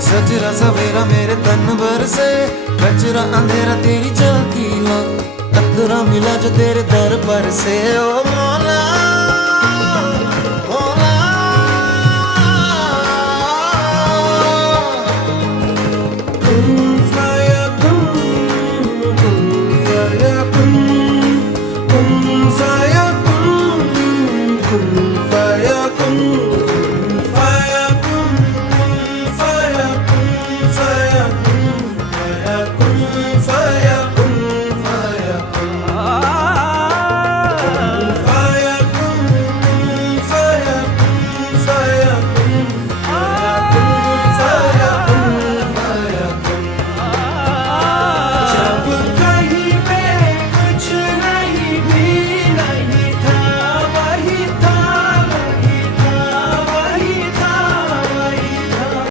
सजरा सवेरा मेरे तन भर से, कचरा अंधेरा तेरी जलती ला, कतरा मिला जो तेरे दर पर से। ओ मौला